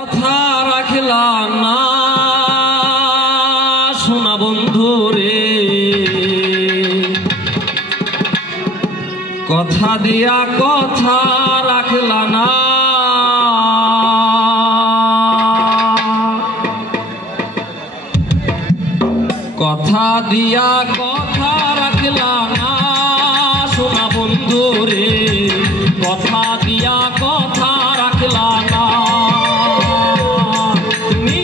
কথা রাখলা না সোনা বন্ধু রে, কথা দিয়া কথা রাখলা না। কথা দিয়া কথা রাখলা না সোনা বন্ধু রে, কথা দিয়া কথা রাখলা না। তুমি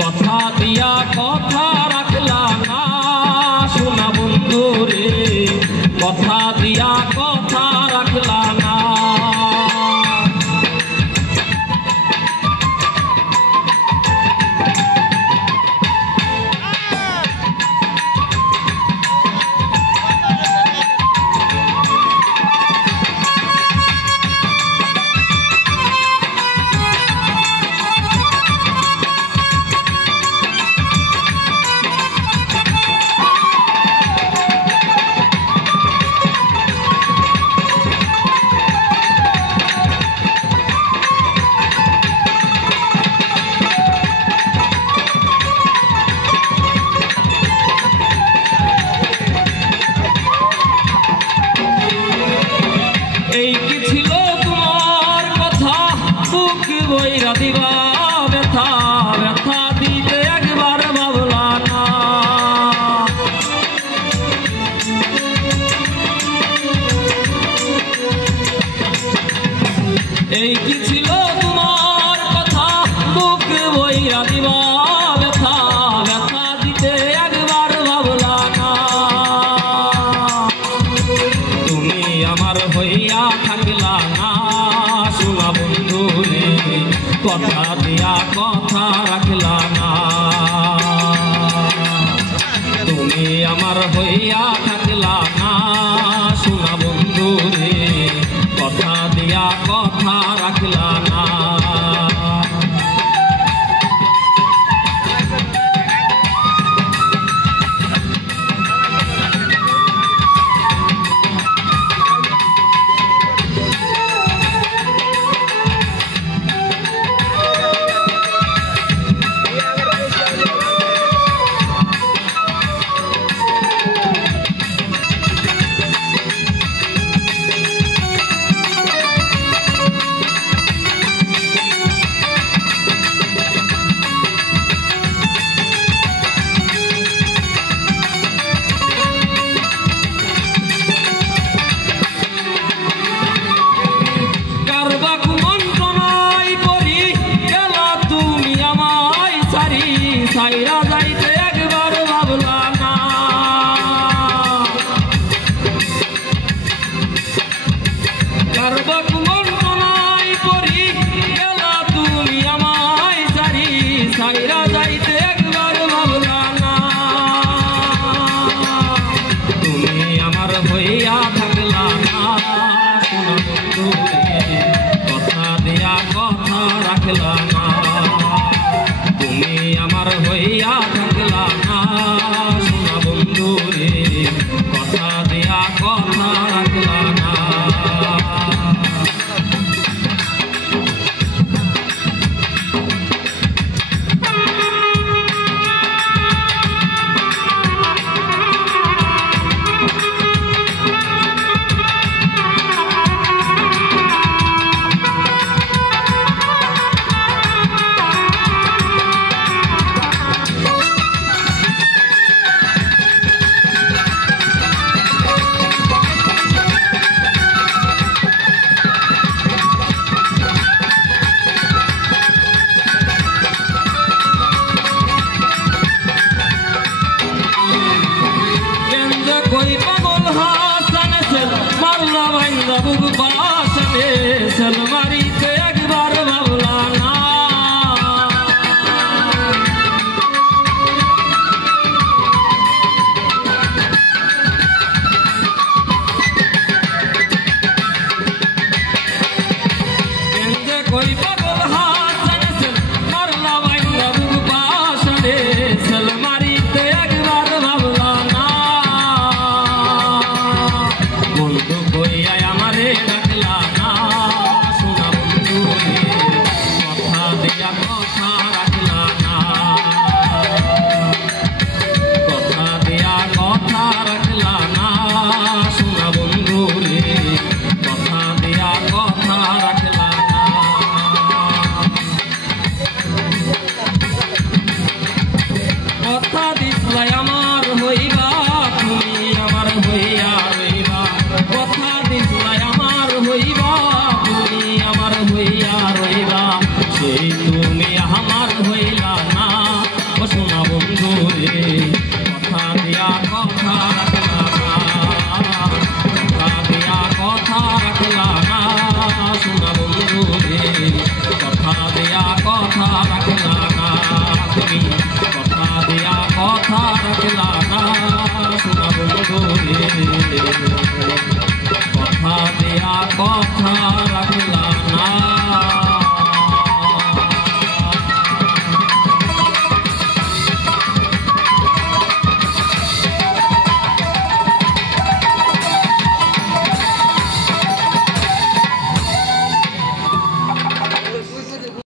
কথা দিয়া কথা রাখলা না সোনা বন্ধু রে, কথা দিয়া কথা রাখলা না। এই কি ছিল তোমার কথা, বুক বইরা দিবা ব্যথা, ব্যথা দিতে একবার ভাবলা না। এই কি ছিল তোমার কথা, বুক বইরা দিবা ব্যথা, ব্যথা দিতে একবার ভাবলা না। তুমি আমার হইয়া থাকলা না সোনা বন্ধু রে, কথা দিয়া কথা রাখলা না। তুমি আমার হইয়া থাকলা না সোনা বন্ধু রে, কথা দিয়া কথা রাখলা না। সাইরা যাইতে একবার ভাবলা না। কারবা কুমন্ত্রণায় পড়ি গেলা তুমি আমায় সারি, সাইরা যাইতে একবার ভাবলা না। তুমি আমার হইয়া থাকলা না সোনা বন্ধু রে, কথা দিয়া কথা রাখলা না। তুমি আমার হইয়া থাকলা না সোনা বন্ধু রে, কথা দিয়া কথা রাখলা না। কথা রাখলা না, কথা দিয়া কথা রাখলা না সোনা বন্ধু রে, কথা দিয়া কথা রাখলা না। কথা দিসলাই আমার হইবা তুমি আমার হইয়া রইবা, কথা দিসলাই আমার হইবা তুমি আমার হইয়া রইবা, সেই তুমি আমার হইলা না ও সোনা বন্ধু রে, কথা দিয়া কথা রাখলা না, কথা দিয়া কথা রাখলা না সোনা বন্ধু রে, কথা দিয়া কথা রাখলা